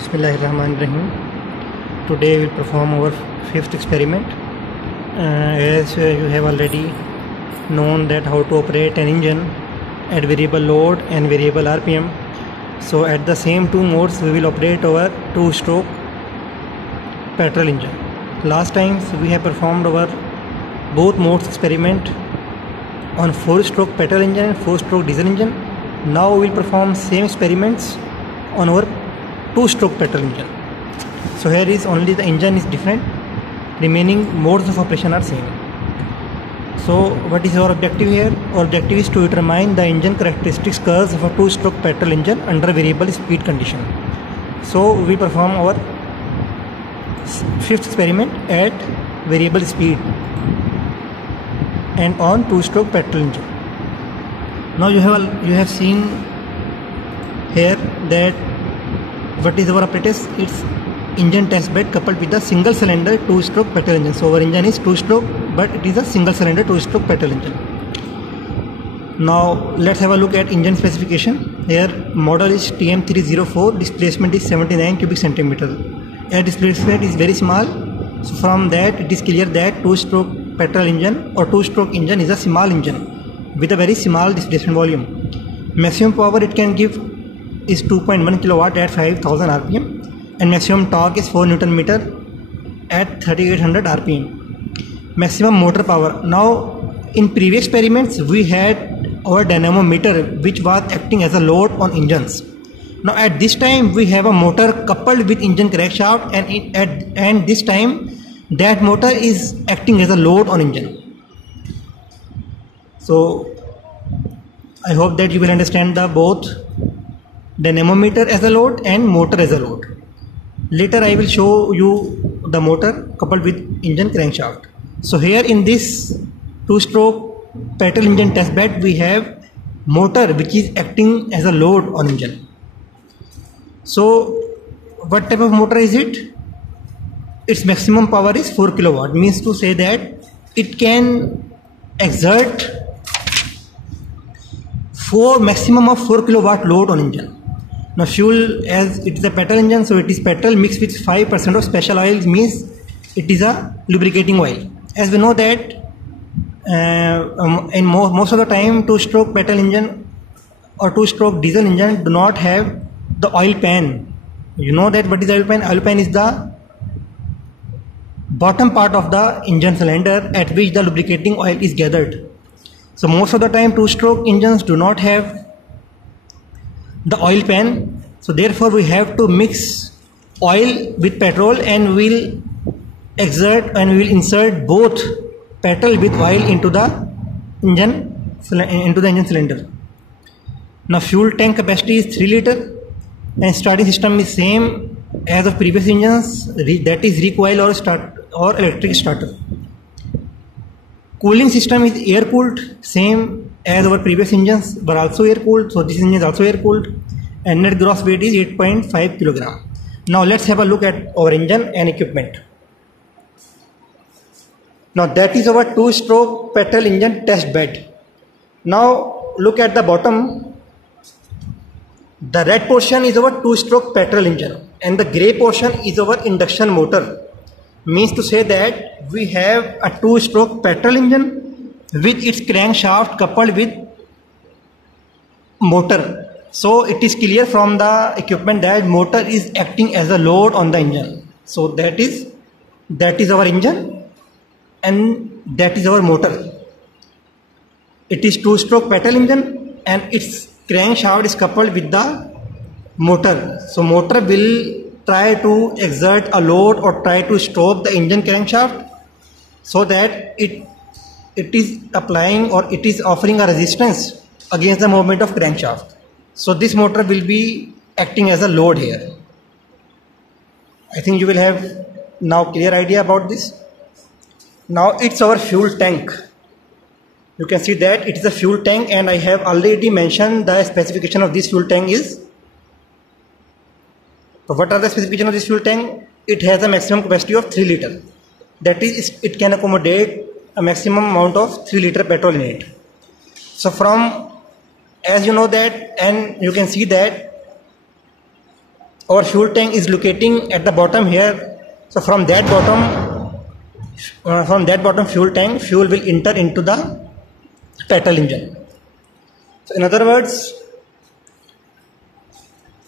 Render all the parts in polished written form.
Bismillahirrahmanirrahim. Today we will perform our fifth experiment. As you have already known that how to operate an engine at variable load and variable RPM. So at the same two modes we will operate our two-stroke petrol engine. Last times we have performed our both modes experiment on four-stroke petrol engine and four-stroke diesel engine. Now we will perform same experiments on our two-stroke petrol engine. So here is only the engine is different, remaining modes of operation are same. So what is our objective here? Our objective is to determine the engine characteristics curves of a two-stroke petrol engine under variable speed condition. So we perform our fifth experiment at variable speed and on two-stroke petrol engine. Now you have seen here that what is our apparatus? It's engine test bed coupled with a single cylinder two-stroke petrol engine. So our engine is two-stroke, but it is a single cylinder two-stroke petrol engine. Now let's have a look at engine specification. Here model is TM304, displacement is 79 cubic centimeter. Air displacement is very small. So from that it is clear that two-stroke petrol engine or two-stroke engine is a small engine with a very small displacement volume. Maximum power it can give is 2.1 kilowatt at 5000 rpm and maximum torque is 4 Newton meter at 3800 rpm. Maximum motor power. Now in previous experiments we had our dynamometer which was acting as a load on engines. Now at this time we have a motor coupled with engine crankshaft and this time that motor is acting as a load on engine. So I hope that you will understand the both dynamometer as a load and motor as a load. Later I will show you the motor coupled with engine crankshaft. So here in this two-stroke petrol engine test bed we have motor which is acting as a load on engine. So what type of motor is it? Its maximum power is 4 kilowatt, means to say that it can exert maximum of 4 kilowatt load on engine. Now fuel, as it is a petrol engine, so it is petrol mixed with 5% of special oil, means it is a lubricating oil. As we know that in most of the time two-stroke petrol engine or two-stroke diesel engine do not have the oil pan. You know that what is oil pan? Oil pan is the bottom part of the engine cylinder at which the lubricating oil is gathered. So most of the time two-stroke engines do not have the oil pan, so therefore we have to mix oil with petrol and we'll insert both petrol with oil into the engine cylinder. Now fuel tank capacity is 3 liter and starting system is same as of previous engines, that is recoil or electric starter. Cooling system is air cooled, same as our previous engines were also air cooled, so this engine is also air cooled, and net gross weight is 8.5 kilogram. Now let's have a look at our engine and equipment. Now that is our two-stroke petrol engine test bed. Now look at the bottom. The red portion is our two-stroke petrol engine and the grey portion is our induction motor. Means to say that we have a two-stroke petrol engine with its crankshaft coupled with motor. So it is clear from the equipment that motor is acting as a load on the engine. So that is our engine and that is our motor. It is two-stroke petrol engine and its crankshaft is coupled with the motor. So motor will try to exert a load or try to stop the engine crankshaft so that it is applying or it is offering a resistance against the movement of crankshaft. So this motor will be acting as a load here. I think you will have now clear idea about this. Now it's our fuel tank. You can see that it is a fuel tank and I have already mentioned the specification of this fuel tank is. So what are the specifications of this fuel tank? It has a maximum capacity of 3 liter. That is, it can accommodate a maximum amount of 3 liter petrol in it. So from, as you know that, and you can see that our fuel tank is locating at the bottom here. So from that bottom fuel tank, fuel will enter into the petrol engine. So in other words,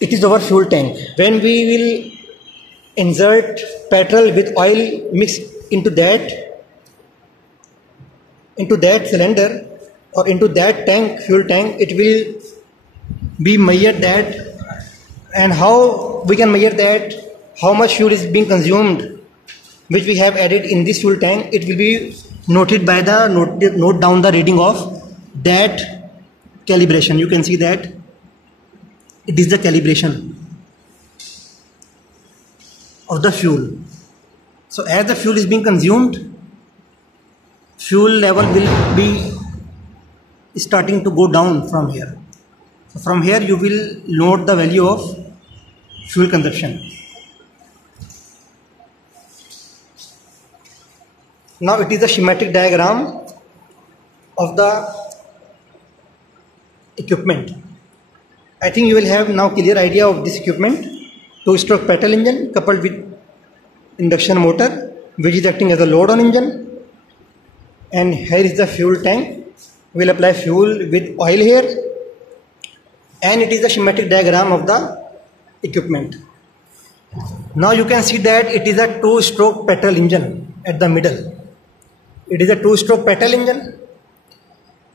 it is our fuel tank. When we will insert petrol with oil mixed into that cylinder or into that tank, fuel tank, it will be measured that. And how we can measure that, how much fuel is being consumed, which we have added in this fuel tank. It will be noted by the note down the reading of that calibration. You can see that it is the calibration of the fuel. So as the fuel is being consumed, fuel level will be starting to go down from here. So from here you will note the value of fuel consumption. Now it is a schematic diagram of the equipment. I think you will have now clear idea of this equipment. Two-stroke petrol engine coupled with induction motor, which is acting as a load on engine. And here is the fuel tank. We will apply fuel with oil here. And it is a schematic diagram of the equipment. Now you can see that it is a two-stroke petrol engine at the middle. It is a two-stroke petrol engine,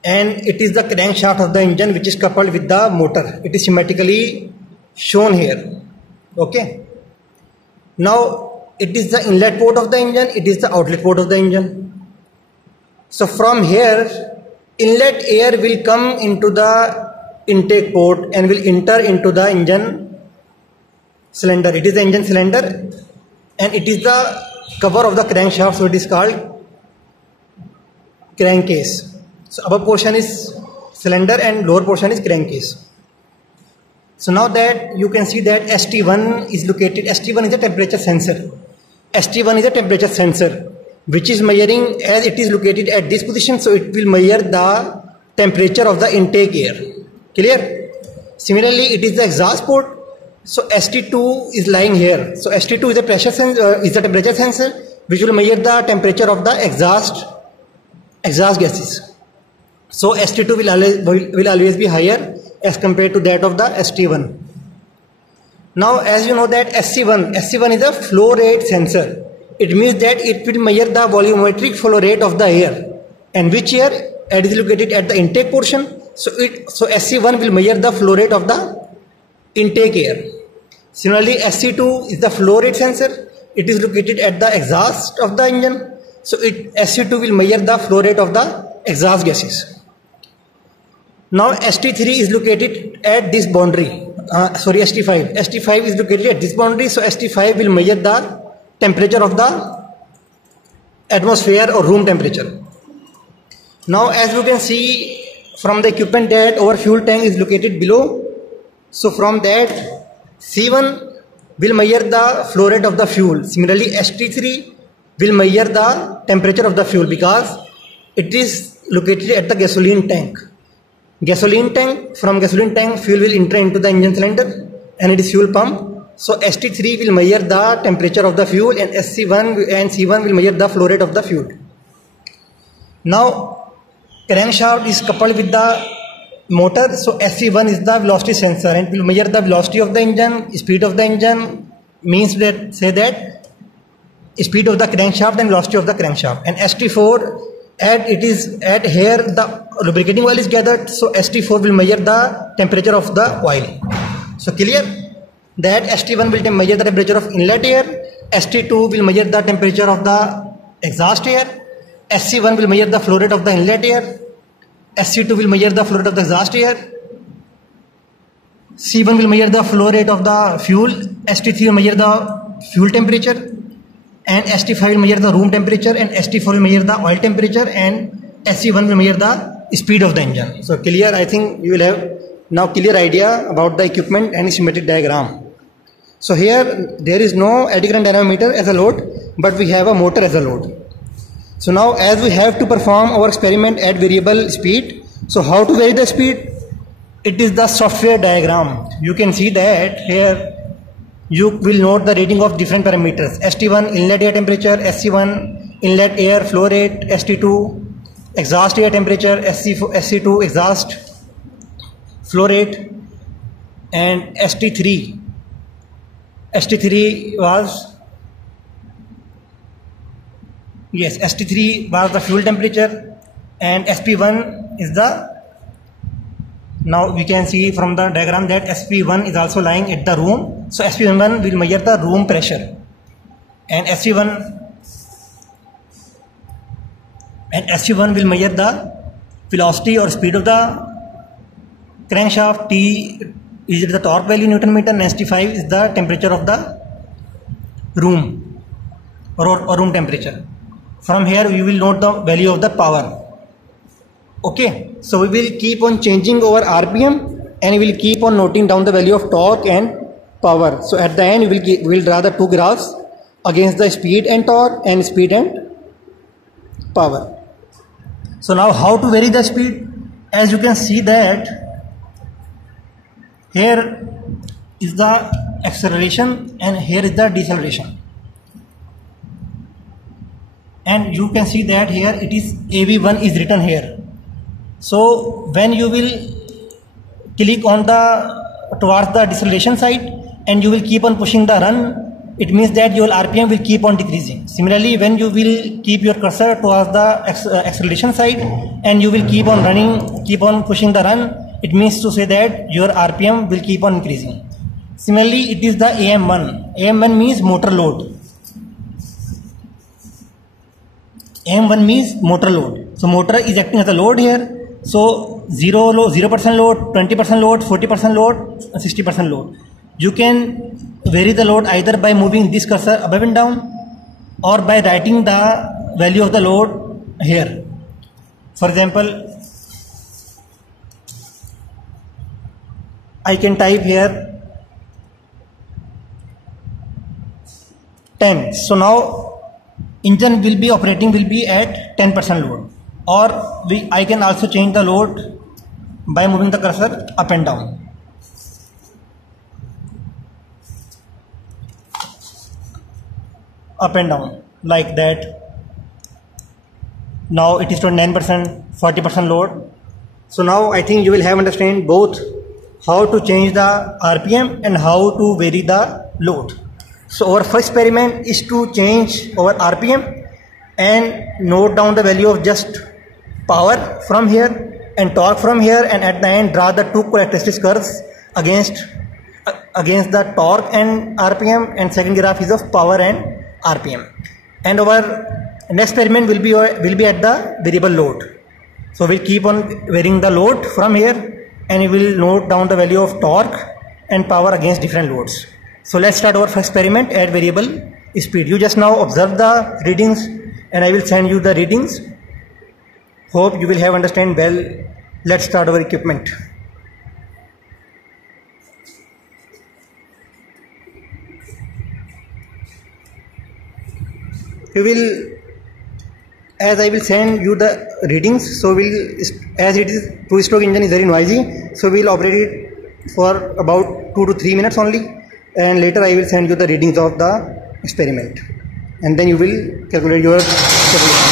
and it is the crankshaft of the engine which is coupled with the motor. It is schematically shown here. Okay. Now it is the inlet port of the engine, it is the outlet port of the engine. So from here, inlet air will come into the intake port and will enter into the engine cylinder. It is the engine cylinder and it is the cover of the crankshaft, so it is called crankcase. So upper portion is cylinder and lower portion is crankcase. So now that you can see that ST1 is located. ST1 is a temperature sensor. ST1 is a temperature sensor which is measuring, as it is located at this position, so it will measure the temperature of the intake air. Clear? Similarly, it is the exhaust port. So ST2 is lying here. So ST2 is a pressure sensor, is the temperature sensor which will measure the temperature of the exhaust gases. So ST2 will always be higher as compared to that of the ST1. Now as you know that SC1 is a flow rate sensor. It means that it will measure the volumetric flow rate of the air, and which air? It is located at the intake portion. So SC1 will measure the flow rate of the intake air. Similarly, SC2 is the flow rate sensor. It is located at the exhaust of the engine. So SC2 will measure the flow rate of the exhaust gases. Now ST3 is located at this boundary. ST5. ST5 is located at this boundary. So ST5 will measure the temperature of the atmosphere or room temperature. Now as you can see from the equipment that our fuel tank is located below. So from that, C1 will measure the flow rate of the fuel. Similarly, ST3 will measure the temperature of the fuel because it is located at the gasoline tank. From gasoline tank, fuel will enter into the engine cylinder and it is fuel pump. So ST3 will measure the temperature of the fuel and SC1 and C1 will measure the flow rate of the fuel. Now crankshaft is coupled with the motor. So SC1 is the velocity sensor and will measure the velocity of the engine, speed of the engine, means that say that speed of the crankshaft and velocity of the crankshaft. And ST4, it is at here the lubricating oil is gathered, so ST4 will measure the temperature of the oil. So clear that ST1 will measure the temperature of inlet air, ST2 will measure the temperature of the exhaust air, SC1 will measure the flow rate of the inlet air, SC2 will measure the flow rate of the exhaust air, C1 will measure the flow rate of the fuel, ST3 will measure the fuel temperature, and ST5 will measure the room temperature, and ST4 will measure the oil temperature, and SC1 will measure the speed of the engine. So clear, I think you will have now clear idea about the equipment and schematic diagram. So here there is no eddy current dynamometer as a load, but we have a motor as a load. So now as we have to perform our experiment at variable speed, so how to vary the speed? It is the software diagram. You can see that here you will note the reading of different parameters: ST1 inlet air temperature, SC1 inlet air flow rate, ST2 exhaust air temperature, SC2 exhaust flow rate, and ST3 was the fuel temperature, and SP1 is the, now we can see from the diagram that SP1 is also lying at the room. So SP1 will measure the room pressure, and SP1 will measure the velocity or speed of the crankshaft. T is the torque value Newton meter, and ST5 is the temperature of the room or room temperature. From here we will note the value of the power. Okay, so we will keep on changing our RPM, and we will keep on noting down the value of torque and power. So at the end we will draw the two graphs against the speed and torque and speed and power. So now how to vary the speed? As you can see that here is the acceleration and here is the deceleration, and you can see that here it is AV1 is written here. So when you will click on towards the deceleration side and you will keep on pushing the run, it means that your RPM will keep on decreasing. Similarly, when you will keep your cursor towards the acceleration side and you will keep on running, keep on pushing the run, it means to say that your RPM will keep on increasing. Similarly, it is the AM1. AM1 means motor load. AM1 means motor load. So motor is acting as a load here. So 0% load, 20% load, 40% load, 60% load. You can vary the load either by moving this cursor above and down or by writing the value of the load here. For example, I can type here 10. So now engine will be operating at 10% load, or I can also change the load by moving the cursor up and down. Up and down like that. Now it is 29%, 40% load. So now I think you will have understand both how to change the RPM and how to vary the load. So our first experiment is to change our RPM and note down the value of just power from here and torque from here, and at the end draw the two characteristic curves against the torque and RPM, and second graph is of power and RPM. And our next experiment will be at the variable load. So we'll keep on varying the load from here, and we will note down the value of torque and power against different loads. So let's start our first experiment at variable speed. You just now observe the readings, and I will send you the readings. Hope you will have understand well. Let's start our equipment. As I will send you the readings, so as it is two-stroke engine is very noisy, so we'll operate it for about 2 to 3 minutes only, and later I will send you the readings of the experiment, and then you will calculate your calculation.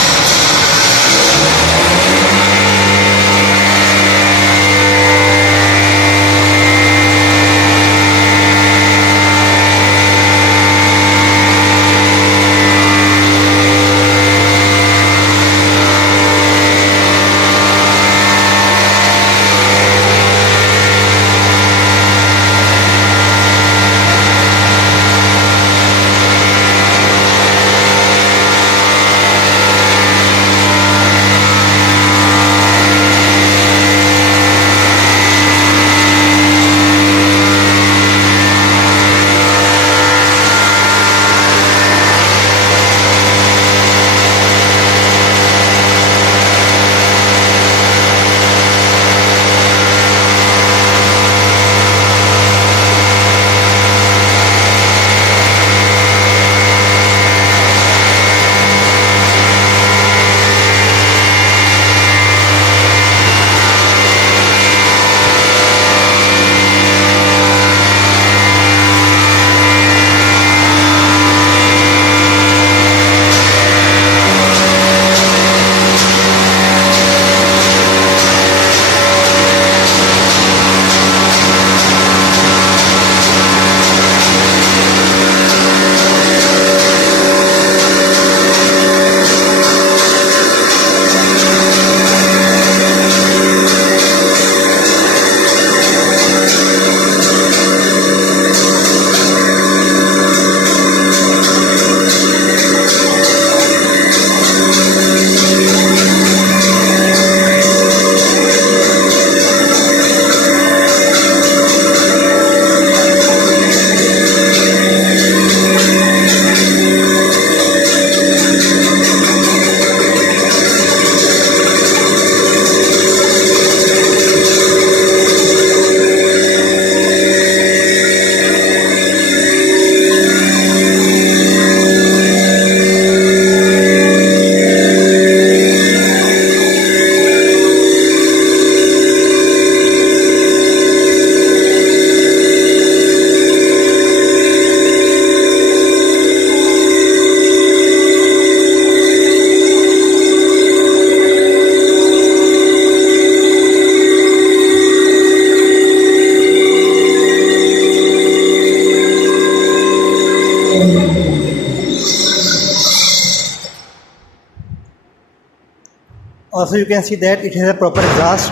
Also you can see that it has a proper exhaust,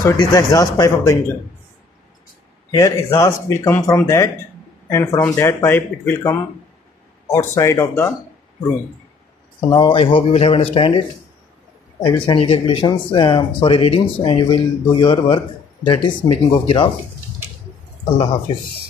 so it is the exhaust pipe of the engine. Here exhaust will come from that, and from that pipe it will come outside of the room. So now I hope you will have understand it. I will send you calculations, readings, and you will do your work, that is making of giraffe. Allah Hafiz.